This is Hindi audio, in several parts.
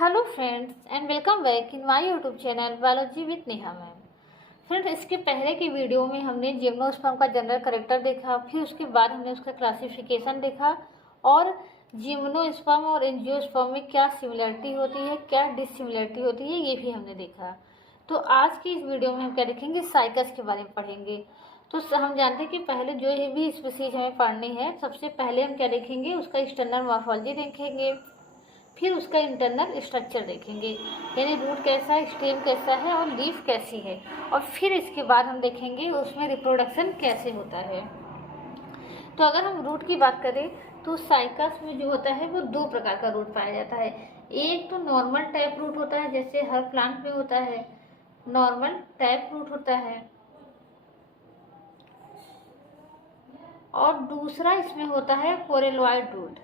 Hello friends and welcome back in my YouTube channel biology with Neha ma'am. Friends, इसके पहले की वीडियो में हमने जिम्नोस्पर्म का जनरल कैरेक्टर देखा, फिर उसके बाद हमने उसका क्लासिफिकेशन देखा और जिम्नोस्पर्म और एंजियोस्पर्म में क्या सिमिलरिटी होती है, क्या डिससिमिलरिटी होती है, ये भी हमने देखा। तो आज की इस वीडियो में हम क्या देखेंगे, साइकस के बारे में पढ़ेंगे। तो हम जानते हैं कि पहले जो ये भी स्पीसीज हमें पढ़नी है, सबसे पहले हम क्या देखेंगे, उसका एक्सटर्नल मॉर्फोलॉजी देखेंगे, फिर उसका इंटरनल स्ट्रक्चर देखेंगे, यानी रूट कैसा है, स्टेम कैसा है और लीफ कैसी है, और फिर इसके बाद हम देखेंगे उसमें रिप्रोडक्शन कैसे होता है। तो अगर हम रूट की बात करें तो साइकस में जो होता है वो दो प्रकार का रूट पाया जाता है। एक तो नॉर्मल टाइप रूट होता है, जैसे हर प्लांट में होता है, नॉर्मल टाइप रूट होता है, और दूसरा इसमें होता है कोरेलॉइड रूट।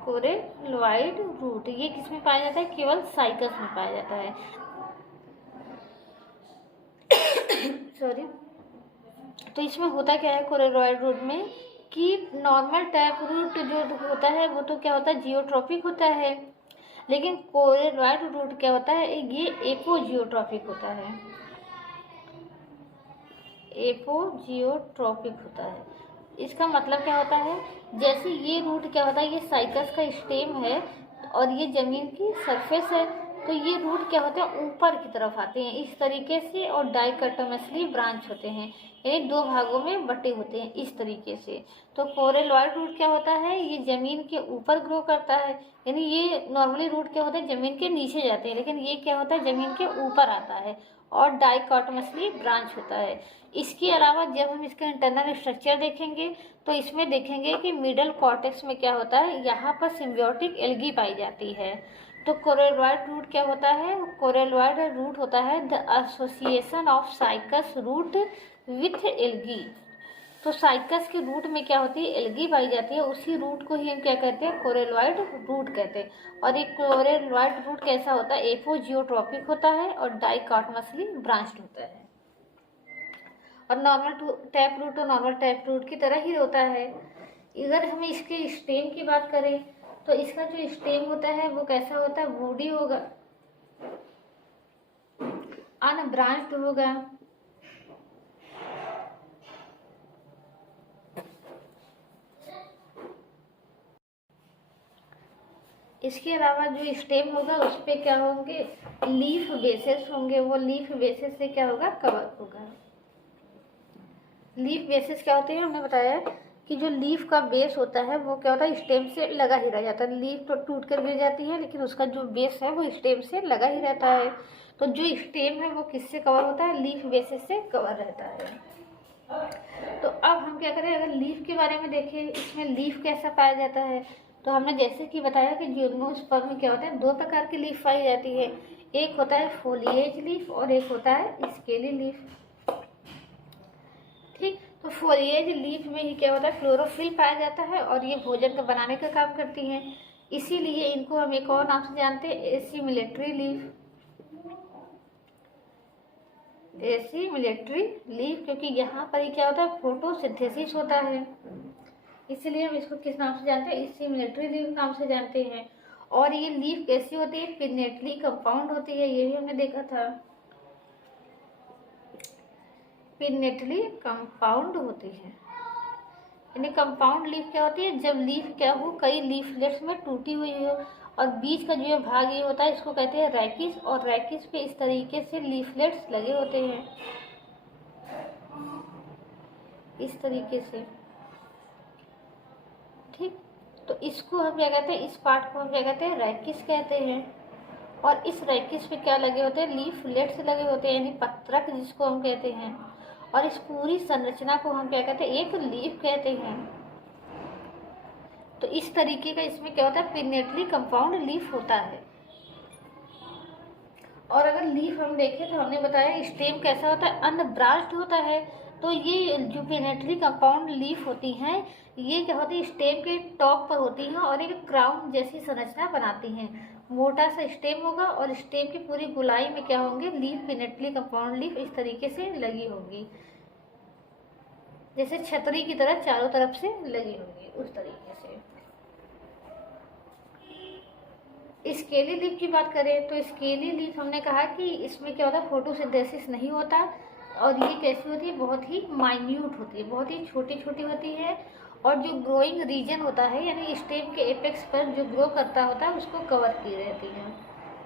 कोरेलॉइड रूट ये किस में पाया जाता है, केवल साइकस में पाया जाता है। सॉरी। तो इसमें होता क्या है कोरेलॉइड रूट में कि नॉर्मल टाइप रूट जो होता है वो तो क्या होता है, जियोट्रॉपिक होता है, लेकिन कोरेलॉइड रूट क्या होता है, ये एपोजियोट्रॉपिक होता है। एपोजियोट्रॉपिक होता है। इसका मतलब क्या होता है, जैसे ये रूट क्या होता है, ये साइकस का स्टेम है और ये जमीन की सरफेस है, तो ये रूट क्या होते हैं, ऊपर की तरफ आते हैं इस तरीके से, और डाइकोटोमसली ब्रांच होते हैं, यानी दो भागों में बटे होते हैं इस तरीके से। तो कोरेलॉइड रूट क्या होता है, ये जमीन के ऊपर ग्रो करता है, यानी ये नॉर्मली रूट क्या होता है, जमीन के नीचे जाते हैं, लेकिन ये क्या होता है, जमीन के ऊपर आता है और डाइकोटोमसली ब्रांच होता है। इसके अलावा जब हम इसका इंटरनल स्ट्रक्चर देखेंगे तो इसमें देखेंगे कि मिडल कॉर्टेक्स में क्या होता है, यहाँ पर सिम्बियोटिक एल्गी पाई जाती है। तो कोरेलॉइड रूट क्या होता है, कोरेलॉइड रूट होता है the association of cycas root with algae. तो साइकस के रूट में क्या होती है, एल्गी पाई जाती है, उसी रूट को ही हम क्या कहते हैं, कोरेलॉइड रूट कहते हैं। और एक कोरेलॉइड रूट कैसा होता है, एपोजियोट्रॉपिक होता है और डाइकोटोमसली ब्रांच्ड होता है। और नॉर्मल टैप रूट तो नॉर्मल टैप रूट की तरह ही होता है। अगर हम इसके स्टेम की बात करें तो इसका जो स्टेम होता है वो कैसा होता है, वुडी होगा, अनब्रांच्ड होगा, इसके अलावा जो स्टेम होगा उस पर क्या होंगे, लीफ बेसेस होंगे, वो लीफ बेसेस से क्या होगा, कवर होगा। लीफ बेसिस क्या होते हैं, हमने बताया कि जो लीफ का बेस होता है वो क्या होता है, स्टेम से लगा ही रह जाता है। लीफ तो टूट कर गिर जाती है, लेकिन उसका जो बेस है वो स्टेम से लगा ही रहता है। तो जो स्टेम है वो किससे कवर होता है, लीफ बेसिस से कवर रहता है। तो अब हम क्या करें, अगर लीफ के बारे में देखें, इसमें लीफ कैसा पाया जाता है, तो हमने जैसे कि बताया कि जिम्नोस्पर्म में क्या होता है, दो प्रकार की लीफ पाई जाती है। एक होता है फोलिएज लीफ और एक होता है स्केली लीफ। ठीक, तो फोलिएज लीफ में ही क्या होता है, क्लोरोफिल पाया जाता है और ये भोजन का बनाने का काम करती हैं, इसीलिए इनको हम एक और नाम से जानते हैं, एसिमिलेटरी लीफ। एसिमिलेटरी लीफ, क्योंकि यहाँ पर ही क्या होता है, फोटोसिंथेसिस होता है, इसलिए हम इसको किस नाम से जानते हैं, एसिमिलेटरी लीफ नाम से जानते हैं। और ये लीफ कैसी होती है, पिनेटली कंपाउंड होती है, ये भी हमने देखा था, पिनेटली कंपाउंड होती है। यानी कंपाउंड लीफ क्या होती है, जब लीफ क्या हो, कई लीफलेट्स में टूटी हुई हो, और बीच का जो भाग ये होता है इसको कहते हैं रैकिस, और रैकिस पे इस तरीके से लीफलेट्स लगे होते हैं, इस तरीके से। ठीक, तो इसको हम क्या कहते हैं, इस पार्ट को हम क्या कहते हैं, रैकिस कहते हैं। और इस रैकिस पे क्या लगे होते हैं, लीफलेट्स लगे होते हैं, यानी पत्रक जिसको हम कहते हैं। और इस पूरी संरचना को हम क्या कहते हैं, एक लीफ कहते हैं। तो इस तरीके का इसमें क्या होता है, पिनेटली कंपाउंड लीफ होता है। और अगर लीफ हम देखें तो हमने बताया स्टेम कैसा होता है, अनब्रांच्ड होता है। तो ये जो पिनेटली कंपाउंड लीफ होती हैं, ये क्या होती है, स्टेम के टॉप पर होती हैं और एक क्राउन जैसी संरचना बनाती हैं। मोटा सा स्टेम होगा और स्टेम की पूरी गोलाई में क्या होंगे, लीफ, पिनेटली कंपाउंड लीफ इस तरीके से लगी होगी, जैसे छतरी की तरह चारों तरफ से लगी होगी, उस तरीके से। स्केली लीफ की बात करें तो स्केली लीफ हमने कहा कि इसमें क्या होता है, फोटोसिंथेसिस नहीं होता, और ये कैसी होती है, बहुत ही माइन्यूट होती है, बहुत ही छोटी छोटी होती है, और जो ग्रोइंग रीजन होता है यानी स्टेम के एपेक्स पर जो ग्रो करता होता है उसको कवर की रहती है।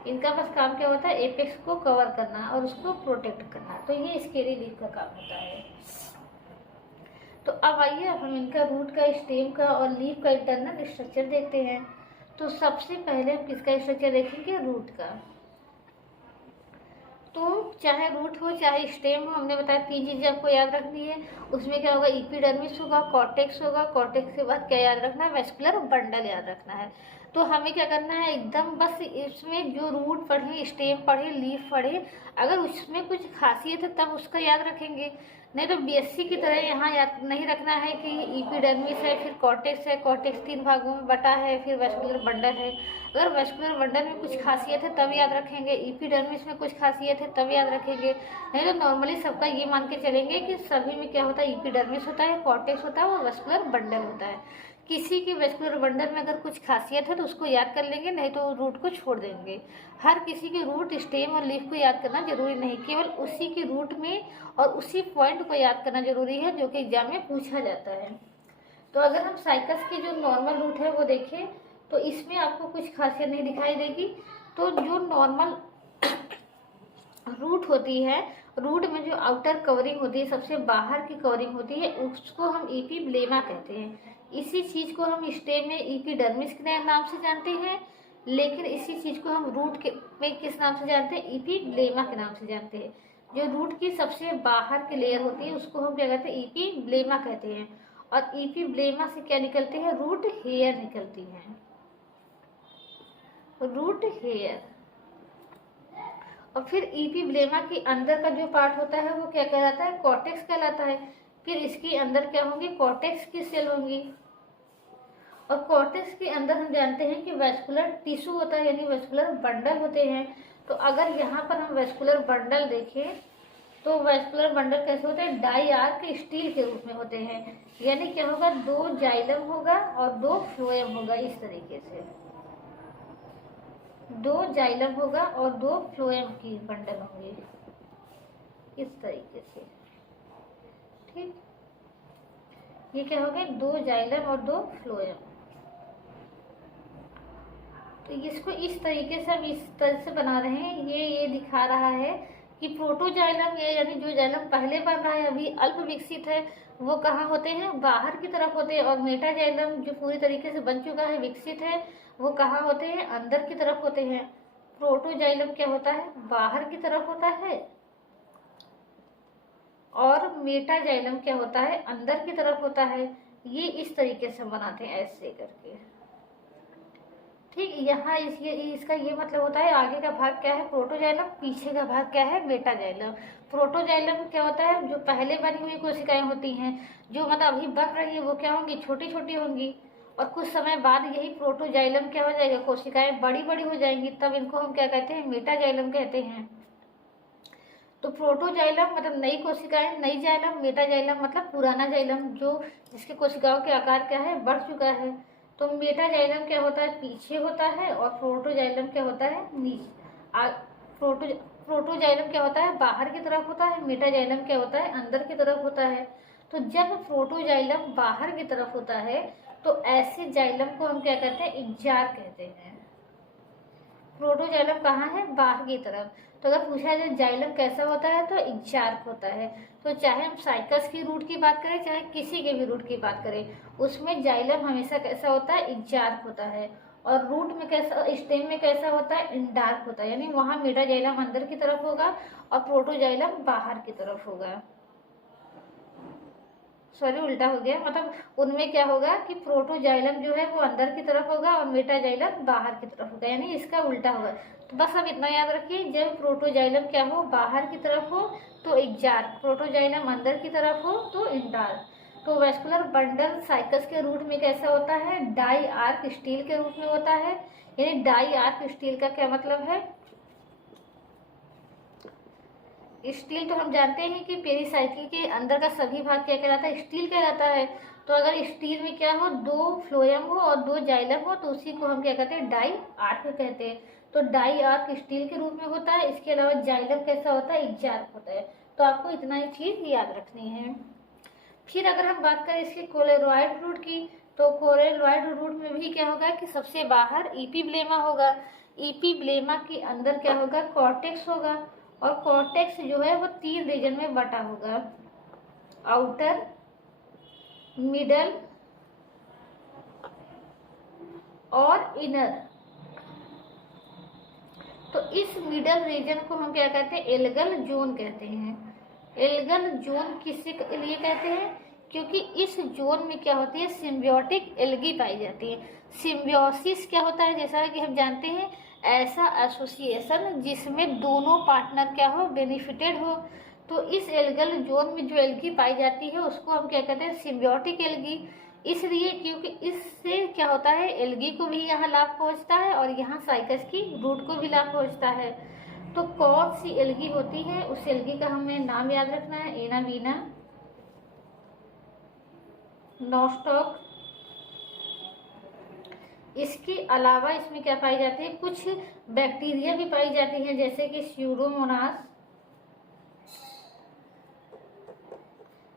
इनका बस काम क्या होता है, एपेक्स को कवर करना और उसको प्रोटेक्ट करना, तो ये स्केली लीफ का काम होता है। तो अब आइए हम इनका रूट का, स्टेम का और लीफ का इंटरनल स्ट्रक्चर देखते हैं। तो सबसे पहले हम किसका स्ट्रक्चर देखेंगे, रूट का। तो चाहे रूट हो चाहे स्टेम हो, हमने बताया 3 चीजें आपको याद रखनी है। उसमें क्या होगा, एपिडर्मिस होगा, कॉर्टेक्स होगा, कॉर्टेक्स के बाद क्या याद रखना है, वेस्कुलर बंडल याद रखना है। तो हमें क्या करना है, एकदम बस इसमें जो रूट पढ़े, स्टेम पढ़े, लीफ पढ़े, अगर उसमें कुछ खासियत है तब उसका याद रखेंगे, नहीं तो बीएससी की तरह यहाँ याद नहीं रखना है कि एपिडर्मिस है, फिर कॉर्टेक्स है, कॉर्टेक्स 3 भागों में बटा है, फिर वेस्कुलर बंडल है। अगर वेस्कुलर बंडल में कुछ खासियत है तब याद रखेंगे, एपिडर्मिस में कुछ खासियत है तब याद रखेंगे, नहीं तो नॉर्मली सबका ये मान के चलेंगे कि सभी में क्या होता है, एपिडर्मिस होता है, कॉर्टेक्स होता है और वेस्कुलर बंडल होता है। किसी के वेस्कुलर बंडल में अगर कुछ खासियत है तो उसको याद कर लेंगे, नहीं तो रूट को छोड़ देंगे। हर किसी के रूट, स्टेम और लीफ को याद करना जरूरी नहीं, केवल उसी के रूट में और उसी पॉइंट को याद करना जरूरी है जो कि एग्जाम में पूछा जाता है। तो अगर हम साइकस की जो नॉर्मल रूट है वो देखें तो इसमें आपको कुछ खासियत नहीं दिखाई देगी। तो जो नॉर्मल रूट होती है, रूट में जो आउटर कवरिंग होती है, सबसे बाहर की कवरिंग होती है, उसको हम एपिब्लेमा कहते हैं। इसी चीज को हम स्टेम में एपिडर्मिस के नाम से जानते हैं, लेकिन इसी चीज को हम रूट के में किस नाम से जानते हैं, एपिब्लेमा के नाम से जानते हैं। जो रूट की सबसे बाहर की लेयर होती है उसको हम क्या कहते हैं, एपिब्लेमा कहते हैं। और एपिब्लेमा से क्या निकलते हैं, रूट हेयर निकलती है, रूट हेयर। और फिर एपिब्लेमा के अंदर का जो पार्ट होता है वो क्या कहलाता है, कॉर्टेक्स कहलाता है। फिर इसके अंदर क्या होंगे, कॉर्टेक्स की सेल होंगी, और कॉर्टेक्स के अंदर हम जानते हैं कि वेस्कुलर टिश्यू होता है, यानी वेस्कुलर बंडल होते हैं। तो अगर यहाँ पर हम वेस्कुलर बंडल देखें तो वेस्कुलर बंडल कैसे होते हैं, डाई आर्क स्टील के रूप में होते हैं, यानी क्या होगा, 2 जाइलम होगा और 2 फ्लोएम होगा, इस तरीके से 2 जाइलम होगा और 2 फ्लोएम की बंडल होंगे, इस तरीके से। ठीक, ये क्या हो गए, 2 जाइलम और 2 फ्लोएम। तो इसको इस तरीके से हम इस तरह से बना रहे हैं, ये दिखा रहा है कि प्रोटोजाइलम, ये यानी जो जाइलम पहले बन रहा है, अभी अल्प विकसित है, वो कहाँ होते हैं, बाहर की तरफ होते हैं। और मेटाजाइलम जो पूरी तरीके से बन चुका है, विकसित है, वो कहाँ होते हैं, अंदर की तरफ होते हैं। प्रोटोजाइलम क्या होता है, बाहर की तरफ होता है, और मेटाजाइलम क्या होता है, अंदर की तरफ होता है। ये इस तरीके से बनाते हैं, ऐसे करके। ठीक, यहाँ इसका ये मतलब होता है, आगे का भाग क्या है, प्रोटोजाइलम, पीछे का भाग क्या है, मेटाजाइलम। प्रोटोजाइलम क्या होता है, जो पहले बनी हुई कोशिकाएं होती हैं, जो मतलब अभी बन रही है, वो क्या होंगी, छोटी छोटी होंगी, और कुछ समय बाद यही प्रोटोजाइलम क्या हो जाएगा, कोशिकाएं बड़ी बड़ी हो जाएंगी, तब इनको हम क्या कहते हैं, मेटाजाइलम कहते हैं। तो प्रोटोजाइलम मतलब नई कोशिकाएं, नई जाइलम, मेटाजाइलम मतलब पुराना जाइलम, जो जिसके कोशिकाओं के आकार क्या है, बढ़ चुका है। तो मेटाजाइलम क्या होता है, पीछे होता है, और प्रोटोजाइलम क्या होता है, नीचे। प्रोटोजाइलम क्या होता है, बाहर की तरफ होता है, मेटाजाइलम क्या होता है, अंदर की तरफ होता है। तो जब प्रोटोजाइलम बाहर की तरफ होता है तो ऐसे जाइलम को हम क्या कहते हैं, इक्जार कहते हैं। प्रोटोजाइलम कहाँ है, बाहर की तरफ। तो अगर पूछा जाए जाइलम कैसा होता है तो एक्जार्क होता है। तो चाहे हम साइकस की रूट की बात करें, चाहे किसी के भी रूट की बात करें, उसमें जाइलम हमेशा कैसा होता है, एक्जार्क होता है। और रूट में कैसा, स्टेम में कैसा होता है, इंडार्क होता है, यानी वहाँ मेटाजाइलम अंदर की तरफ होगा और प्रोटोजाइलम बाहर की तरफ होगा। सॉरी, उल्टा हो गया, मतलब उनमें क्या होगा कि प्रोटोजाइलम जो है वो अंदर की तरफ होगा और मेटाजाइलम बाहर की तरफ होगा, यानी इसका उल्टा होगा। तो बस अब इतना याद रखिए, जब प्रोटोजाइलम क्या हो, बाहर की तरफ हो तो एक्जार्क, प्रोटोजाइलम अंदर की तरफ हो तो इंडार्क। तो वेस्कुलर बंडल साइकस के रूट में कैसा होता है, डाई आर्क स्टील के रूप में होता है। यानी डाई आर्क स्टील का क्या मतलब है, स्टील तो हम जानते हैं कि पेरिसाइकिल के अंदर का सभी भाग क्या कहलाता है, स्टील कहलाता है। तो अगर स्टील में क्या हो, 2 फ्लोएम हो और 2 जाइलम हो, तो उसी को हम क्या कहते हैं, डाई आर्क कहते हैं। तो डाई आर्क स्टील के रूप में होता है। इसके अलावा जाइलम कैसा होता है, एग्जार्क होता है। तो आपको इतना ही चीज याद रखनी है। फिर अगर हम बात करें इसके कोलेरॉइड रूट की, तो कोलेरॉइड रूट में भी क्या होगा कि सबसे बाहर इपीब्लेमा होगा। इपीब्लेमा के अंदर क्या होगा, कॉर्टेक्स होगा। और कॉर्टेक्स जो है वो 3 रीजन में बटा होगा, आउटर, मिडल और इनर। तो इस मिडल रीजन को हम क्या कहते हैं, एल्गल जोन कहते हैं। एल्गल जोन किसी के लिए कहते हैं, क्योंकि इस जोन में क्या होती है, सिम्बियोटिक एल्गी पाई जाती है। सिम्बियोसिस क्या होता है, जैसा कि हम जानते हैं, ऐसा एसोसिएशन जिसमें दोनों पार्टनर क्या हो, बेनिफिटेड हो। तो इस एल्गल जोन में जो एल्गी पाई जाती है उसको हम क्या कहते हैं, सिम्बियोटिक एल्गी। इसलिए क्योंकि इससे क्या होता है, एल्गी को भी यहाँ लाभ पहुँचता है और यहाँ साइकस की रूट को भी लाभ पहुँचता है। तो कौन सी एल्गी होती है, उस एल्गी का हमें नाम याद रखना है, एनाबीना, नॉस्टॉक। इसके अलावा इसमें क्या पाई जाती है, कुछ बैक्टीरिया भी पाई जाती हैं, जैसे कि स्यूडोमोनास।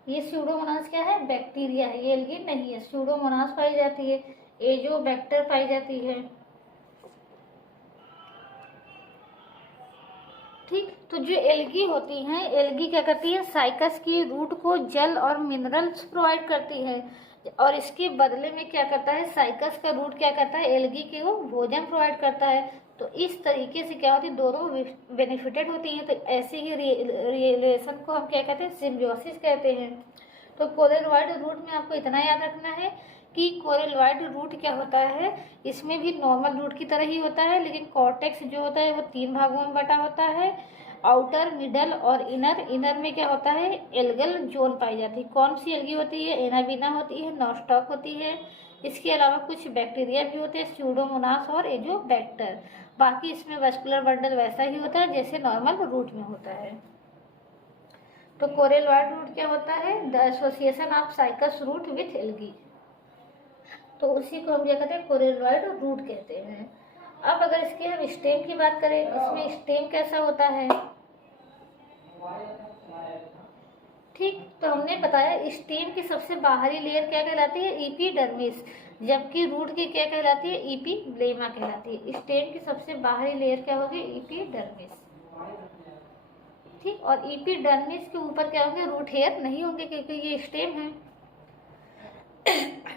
ये स्यूडोमोनास क्या है, बैक्टीरिया है, ये एल्गी नहीं है। स्यूडोमोनास पाई जाती है, एजोबैक्टर पाई जाती है। ठीक, तो जो एल्गी होती हैं, एल्गी क्या करती है, साइकस की रूट को जल और मिनरल्स प्रोवाइड करती है, और इसके बदले में क्या करता है, साइकस का रूट क्या करता है, एल्गी के वो भोजन प्रोवाइड करता है। तो इस तरीके से क्या होती है, दोनों बेनिफिटेड होती हैं। तो ऐसे ही रिलेशन को हम क्या कहते हैं, सिम्बियोसिस कहते हैं। तो कोलेरॉइड रूट में आपको इतना याद रखना है कि कोलेरॉइड रूट क्या होता है, इसमें भी नॉर्मल रूट की तरह ही होता है, लेकिन कॉर्टेक्स जो होता है वो 3 भागों में बटा होता है, आउटर, मिडल और इनर। इनर में क्या होता है, एल्गल जोन पाई जाती है। कौन सी एल्गी होती है, एनाबीना होती है, नॉस्टॉक होती है। इसके अलावा कुछ बैक्टीरिया भी होते हैं, स्यूडोमोनास और एजोबैक्टर। बाकी इसमें वास्कुलर बंडल वैसा ही होता है जैसे नॉर्मल रूट में होता है। तो कोलेरॉइड रूट क्या होता है, the association of cycas root with algae. तो उसी को हम क्या कहते हैं, कोलेरॉइड रूट कहते हैं। अब अगर इसके हम स्टेम की बात करें, इसमें स्टेम कैसा होता है, ठीक, तो हमने बताया स्टेम की सबसे बाहरी लेयर क्या कहलाती है, एपिडर्मिस, जबकि रूट की क्या कहलाती है, एपिब्लेमा कहलाती है। स्टेम की सबसे बाहरी लेयर क्या होगी, एपिडर्मिस। ठीक, और एपिडर्मिस के ऊपर क्या होंगे, रूट हेयर नहीं होंगे क्योंकि ये स्टेम है।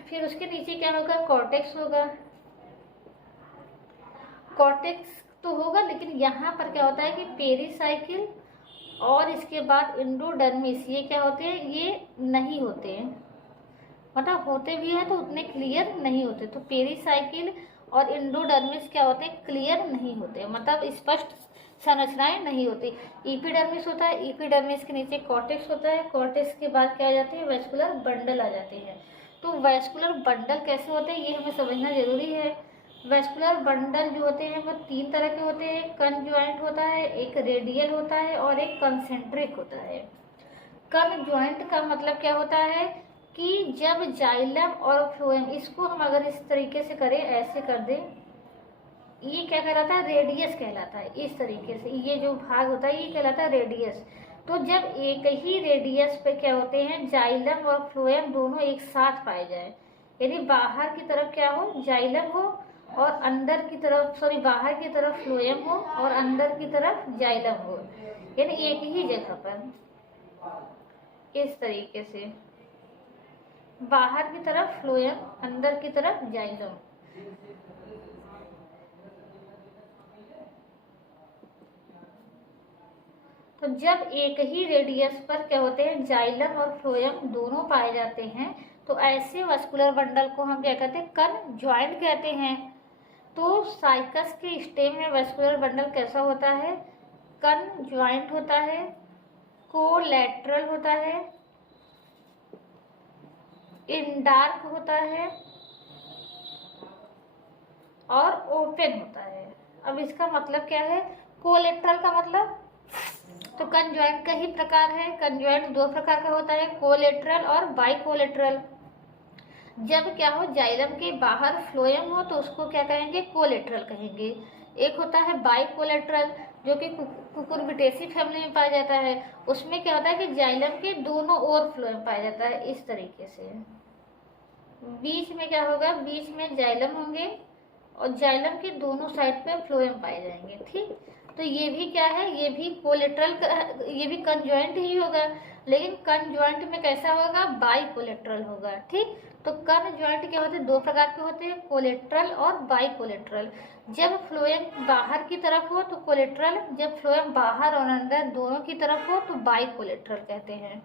फिर उसके नीचे क्या होगा, कॉर्टेक्स होगा। कॉर्टेक्स तो होगा, लेकिन यहाँ पर क्या होता है कि पेरिसाइकिल और इसके बाद एंडोडर्मिस, ये क्या होते हैं, ये नहीं होते हैं, मतलब होते भी हैं तो उतने क्लियर नहीं होते। तो पेरिसाइकिल और एंडोडर्मिस क्या होते हैं, क्लियर नहीं होते, मतलब स्पष्ट संरचनाएं नहीं होती। एपिडर्मिस होता है, एपिडर्मिस के नीचे कॉर्टेक्स होता है, कॉर्टेक्स के बाद क्या आ जाते हैं, वैस्कुलर बंडल आ जाते हैं। तो वैस्कुलर बंडल कैसे होते हैं ये हमें समझना जरूरी है। वैस्कुलर बंडल जो होते हैं वो 3 तरह के होते हैं, कनज्वाइंट होता है, एक रेडियल होता है और एक कंसेंट्रिक होता है। कनज्वाइंट का मतलब क्या होता है कि जब जाइलम और फ्लोएम, इसको हम अगर इस तरीके से करें, ऐसे कर दें, ये क्या कहलाता है, रेडियस कहलाता है। इस तरीके से ये जो भाग होता है ये कहलाता है रेडियस। तो जब एक ही रेडियस पे क्या होते हैं, जाइलम और फ्लोएम दोनों एक साथ पाए जाए, यानी बाहर की तरफ क्या हो, जाइलम हो और अंदर की तरफ, सॉरी, बाहर की तरफ फ्लोएम हो और अंदर की तरफ जाइलम हो, यानी एक ही जगह पर, इस तरीके से बाहर की तरफ फ्लोएम, अंदर की तरफ जाइलम। तो जब एक ही रेडियस पर क्या होते हैं, जाइलम और फ्लोएम दोनों पाए जाते हैं, तो ऐसे वास्कुलर बंडल को हम क्या कहते हैं, कनज्वाइंट कहते हैं। तो साइकस के स्टेम में वास्कुलर बंडल कैसा होता है, कनज्वाइंट होता है, कोलैटरल होता है, इंडार्क होता है और ओपन होता है। अब इसका मतलब क्या है, कोलैटरल का मतलब, तो कनज्वाइंट का ही प्रकार है। कनज्वाइंट 2 प्रकार का होता है, कोलैटरल और बाइकोलैटरल। जब क्या हो, जाइलम के बाहर फ्लोएम हो तो उसको क्या कहेंगे, कोलेट्रल कहेंगे। एक होता है बाइकोलेट्रल, जो कि कुकुरबिटेसी फैमिली में पाया जाता है। उसमें क्या होता है कि जाइलम के दोनों ओर फ्लोएम पाया जाता है इस तरीके से। बीच में क्या होगा, बीच में जाइलम होंगे और जाइलम के दोनों साइड पे फ्लोएम पाए जाएंगे। ठीक, तो ये भी क्या है, ये भी कोलेट्रल, ये भी कंजॉइंट ही होगा, लेकिन कंजॉइंट में कैसा होगा, बाई कोलेट्रल होगा। ठीक, तो कंजॉइंट क्या होते हैं, दो प्रकार के होते हैं, कोलेट्रल और बाई कोलेट्रल। जब फ्लोएम बाहर की तरफ हो तो कोलेट्रल, जब फ्लोएम बाहर और अंदर दोनों की तरफ हो तो बाई कोलेट्रल कहते हैं।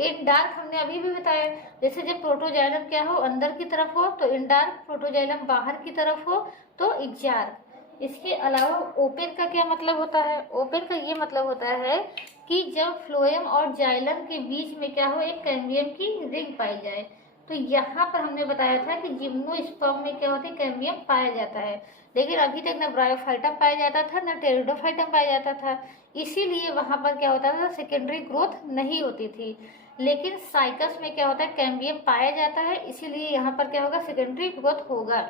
इंडार्क हमने अभी भी बताया, जैसे जब प्रोटोजाइलम क्या हो, अंदर की तरफ हो तो इंडार्क, प्रोटोजाइलम बाहर की तरफ हो तो एक्जार्क। इसके अलावा ओपन का क्या मतलब होता है, ओपन का ये मतलब होता है कि जब फ्लोएम और जाइलम के बीच में क्या हो, एक कैम्बियम की रिंग पाई जाए। तो यहाँ पर हमने बताया था कि जिम्नोस्पर्म में क्या होता है, कैम्बियम पाया जाता है, लेकिन अभी तक न ब्रायोफाइटम पाया जाता था न टेरिडोफाइटम पाया जाता था, इसीलिए वहां पर क्या होता था, सेकेंडरी ग्रोथ नहीं होती थी। लेकिन साइकस में क्या होता है, कैम्बियम पाया जाता है, इसीलिए यहाँ पर क्या होगा, सेकेंडरी ग्रोथ होगा।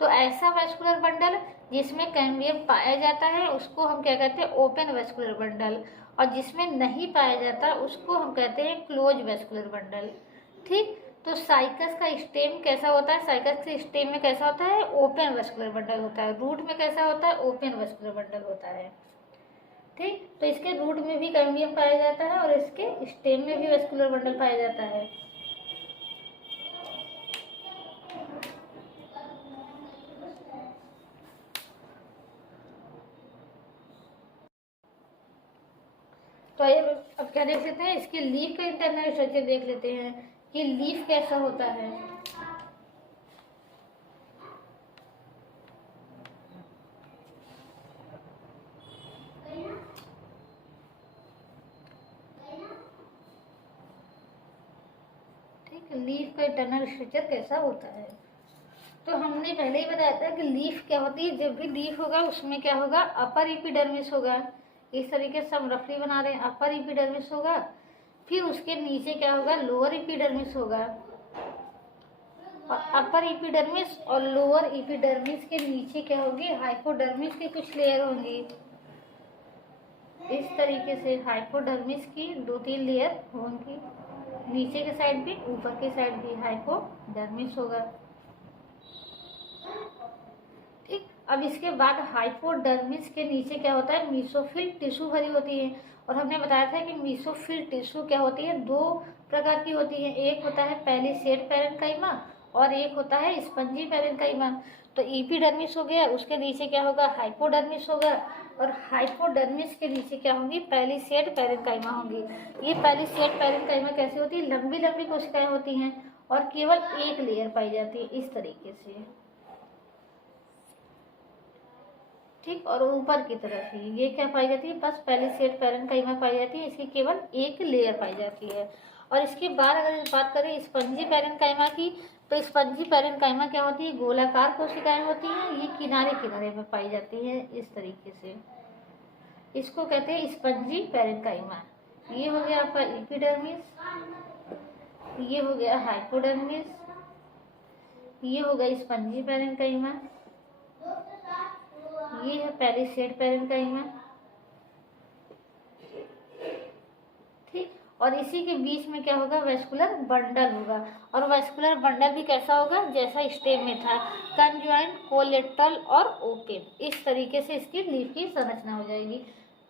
तो ऐसा वेस्कुलर बंडल जिसमें कैम्बियम पाया जाता है उसको हम क्या कहते हैं, ओपन वेस्कुलर बंडल, और जिसमें नहीं पाया जाता उसको हम कहते हैं क्लोज वेस्कुलर बंडल। ठीक, तो साइकस का स्टेम कैसा होता है, साइकस के स्टेम में कैसा होता है, ओपन वेस्कुलर बंडल होता है। रूट में कैसा होता है, ओपन वेस्कुलर बंडल होता है। ठीक, तो इसके रूट में भी कैम्बियम पाया जाता है और इसके स्टेम में भी वेस्कुलर बंडल पाया जाता है। तो आइए अब क्या देख लेते हैं, इसके लीफ का इंटरनल स्ट्रक्चर देख लेते हैं कि लीफ कैसा होता है। ठीक, लीफ का इंटरनल स्ट्रक्चर कैसा होता है, तो हमने पहले ही बताया था कि लीफ क्या होती है, जब भी लीफ होगा उसमें क्या होगा, अपर एपिडर्मिस होगा। इस तरीके से हम रफली बना रहे हैं, अपर एपिडर्मिस होगा, फिर उसके नीचे क्या होगा, लोअर एपिडर्मिस होगा, और अपर एपिडर्मिस और लोअर एपिडर्मिस के नीचे क्या होगी, हाइपोडर्मिस की कुछ लेयर होंगी। इस तरीके से हाइपोडर्मिस की 2-3 लेयर होंगी, नीचे के साइड भी ऊपर के साइड भी हाइपोडर्मिस होगा। ठीक, अब इसके बाद हाइपोडर्मिस के नीचे क्या होता है, मीसोफिल टिश्यू भरी होती है। और हमने बताया था कि मीसोफिल टिश्यू क्या होती है, दो प्रकार की होती है, एक होता है पैलिसेड पैरेन्काइमा और एक होता है स्पंजी पैरेन्काइमा। तो एपिडर्मिस हो गया, उसके नीचे क्या होगा, हाइपोडर्मिस होगा, और हाइपोडर्मिस के नीचे क्या होंगी, पैलिसेड पैरेन्काइमा होंगी। ये पैलिसेड पैरेन्काइमा कैसी होती है, लंबी लंबी कोशिकाएं होती हैं और केवल एक लेयर पाई जाती है इस तरीके से। ठीक, और ऊपर की तरफ ही ये क्या पाई जाती है, बस पैलिसेड पैरेन्काइमा पाई जाती है, इसकी केवल एक लेयर पाई जाती है। और इसके बाद अगर बात करें स्पंजी पैरेन्काइमा की, तो स्पंजी पैरेन्काइमा क्या होती है, गोलाकार कोशिकाएं होती हैं, ये किनारे किनारे में पाई जाती हैं इस तरीके से, इसको कहते हैं स्पंजी पैरेन्काइमा। ये हो गया आपका एपिडर्मिस, ये हो गया हाइपोडर्मिस, ये हो गया स्पंजी पैरेन्काइमा, ये है पैलिसेड पैरेन्काइमा। ठीक, और इसी के बीच में क्या होगा, वेस्कुलर बंडल होगा, और वेस्कुलर बंडल भी कैसा होगा, जैसा स्टेम में था, कंजॉइंट, कोलेट्रल और ओपन। इस तरीके से इसकी लीफ की संरचना हो जाएगी।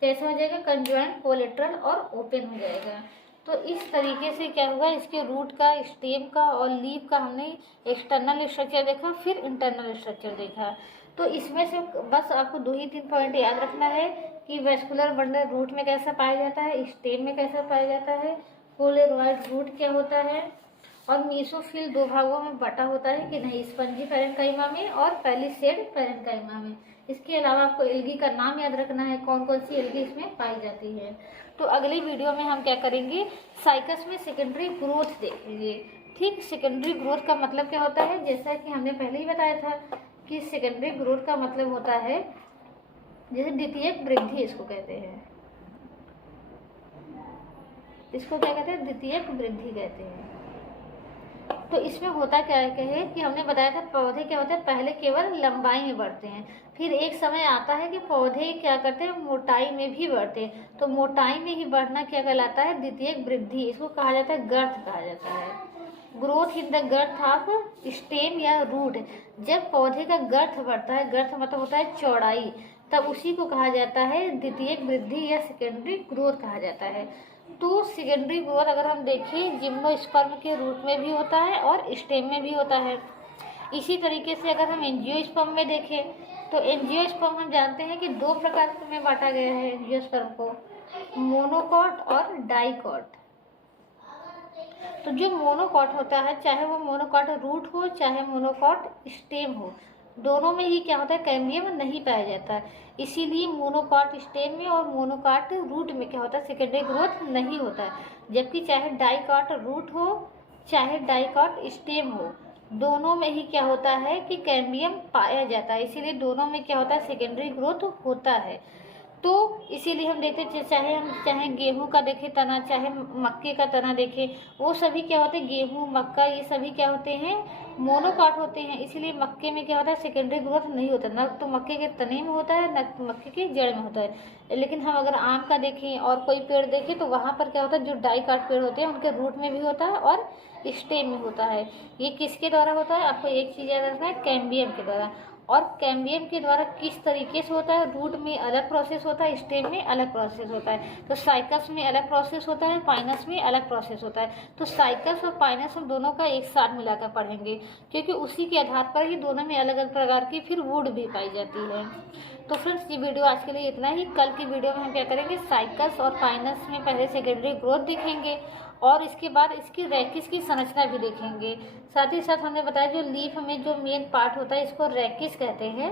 कैसा हो जाएगा, कंजॉइंट, कोलेट्रल और ओपन हो जाएगा। तो इस तरीके से क्या होगा, इसके रूट का, स्टेम का और लीफ का हमने एक्सटर्नल स्ट्रक्चर देखा, फिर इंटरनल स्ट्रक्चर देखा। तो इसमें से बस आपको 2 ही 3 पॉइंट याद रखना है कि वेस्कुलर बंडल रूट में कैसा पाया जाता है, स्टेम में कैसा पाया जाता है, कोलेरॉइड रूट क्या होता है, और मीसोफिल 2 भागों में बटा होता है कि नहीं, स्पंजी पैरेन्काइमा में और पैलिसेड पैरेन्काइमा में। इसके अलावा आपको एल्गी का नाम याद रखना है, कौन कौन सी एल्गी इसमें पाई जाती है। तो अगली वीडियो में हम क्या करेंगे, साइकस में सेकेंडरी ग्रोथ देखेंगे। ठीक, सेकेंडरी ग्रोथ का मतलब क्या होता है, जैसा कि हमने पहले ही बताया था कि सेकेंडरी ग्रोथ का मतलब होता है, जैसे द्वितीयक वृद्धि इसको कहते हैं, इसको क्या कहते हैं, द्वितीयक वृद्धि कहते हैं। तो इसमें होता क्या है कि हमने बताया था पौधे क्या होते हैं, पहले केवल लंबाई में बढ़ते हैं, फिर एक समय आता है कि पौधे क्या करते हैं, मोटाई में भी बढ़ते हैं। तो मोटाई में ही बढ़ना क्या कहलाता है, द्वितीयक वृद्धि। इसको कहा जाता है गर्थ कहा जाता है, growth in the girth of stem या रूट। जब पौधे का गर्थ बढ़ता है, गर्थ मतलब होता है चौड़ाई, तब उसी को कहा जाता है द्वितीयक वृद्धि या सेकेंडरी ग्रोथ कहा जाता है। तो सेकेंडरी ग्रोथ अगर हम देखें, जिम्नोस्पर्म के रूट में भी होता है और स्टेम में भी होता है। इसी तरीके से अगर हम एंजियोस्पर्म में देखें, तो एंजियोस्पर्म हम जानते हैं कि दो प्रकार में बांटा गया है एंजियोस्पर्म को, मोनोकॉट और डाइकॉट। तो जो मोनोकॉट होता है, चाहे वो मोनोकॉट रूट हो चाहे मोनोकॉट स्टेम हो, दोनों में ही क्या होता है, कैम्बियम नहीं पाया जाता है। इसीलिए मोनोकॉट स्टेम में और मोनोकॉट रूट में क्या होता है, सेकेंडरी ग्रोथ नहीं होता है। जबकि चाहे डाइकॉट रूट हो चाहे डाइकॉट स्टेम हो, दोनों में ही क्या होता है कि कैम्बियम पाया जाता है। इसीलिए दोनों में क्या होता है, सेकेंडरी ग्रोथ होता है। तो इसीलिए हम देखते हैं, चाहे गेहूं का देखें तना, चाहे मक्के का तना देखें, वो सभी क्या होते हैं, गेहूं मक्का ये सभी क्या होते हैं, मोनोकॉट होते हैं। इसीलिए मक्के में क्या होता है, सेकेंडरी ग्रोथ नहीं होता, न तो मक्के के तने में होता है न मक्के के जड़ में होता है। लेकिन हम अगर आम का देखें और कोई पेड़ देखें, तो वहाँ पर क्या होता है, जो डाइकॉट पेड़ होते हैं उनके रूट में भी होता है और स्टेम में होता है। ये किसके द्वारा होता है, आपको एक चीज़ याद रखना है, कैम्बियम के द्वारा। और कैम्बियम के द्वारा किस तरीके से होता है, रूट में अलग प्रोसेस होता है, स्टेम में अलग प्रोसेस होता है। तो साइकस में अलग प्रोसेस होता है, पाइनस में अलग प्रोसेस होता है। तो साइकस और पाइनस हम दोनों का एक साथ मिलाकर पढ़ेंगे, क्योंकि उसी के आधार पर ही दोनों में अलग अलग प्रकार की फिर वुड भी पाई जाती है। तो फ्रेंड्स, ये वीडियो आज के लिए इतना ही। कल की वीडियो में हम क्या करेंगे, साइकस और पाइनस में पहले सेकेंडरी ग्रोथ देखेंगे और इसके बाद इसकी रैकिस की संरचना भी देखेंगे। साथ ही साथ हमने बताया जो लीफ में जो मेन पार्ट होता है इसको रैकिस कहते हैं।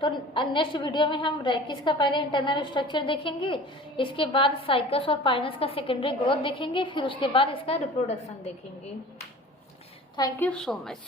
तो नेक्स्ट वीडियो में हम रैकिस का पहले इंटरनल स्ट्रक्चर देखेंगे, इसके बाद साइकस और पाइनस का सेकेंडरी ग्रोथ देखेंगे, फिर उसके बाद इसका रिप्रोडक्शन देखेंगे। Thank you so much.